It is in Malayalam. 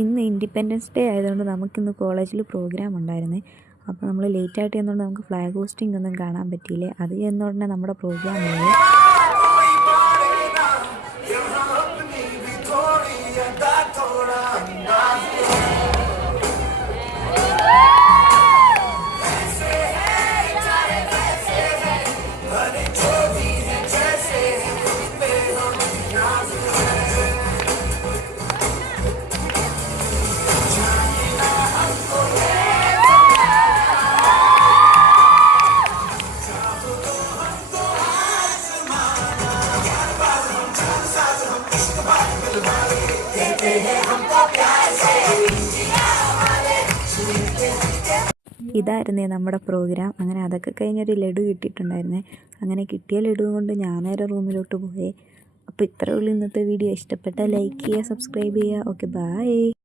ഇന്ന് ഇൻഡിപെൻഡൻസ് ഡേ ആയതുകൊണ്ട് നമുക്കിന്ന് കോളേജിൽ പ്രോഗ്രാം ഉണ്ടായിരുന്നേ. അപ്പോൾ നമ്മൾ ലേറ്റായിട്ട് ചെന്നുകൊണ്ട് നമുക്ക് ഫ്ലാഗ് ഹോസ്റ്റിംഗ് ഒന്നും കാണാൻ പറ്റിയില്ലേ. അത് ചെന്നുടനെ നമ്മുടെ പ്രോഗ്രാം ആയി. ഇതായിരുന്നേ നമ്മുടെ പ്രോഗ്രാം. അങ്ങനെ അതൊക്കെ കഴിഞ്ഞൊരു ലഡു കിട്ടിയിട്ടുണ്ടായിരുന്നേ. അങ്ങനെ കിട്ടിയ ലഡു കൊണ്ട് ഞാൻ നേരെ റൂമിലോട്ട് പോയേ. അപ്പോൾ ഇത്രയേ ഉള്ളൂ ഇന്നത്തെ വീഡിയോ. ഇഷ്ടപ്പെട്ടാൽ ലൈക്ക് ചെയ്യുക, സബ്സ്ക്രൈബ് ചെയ്യുക. Okay, by.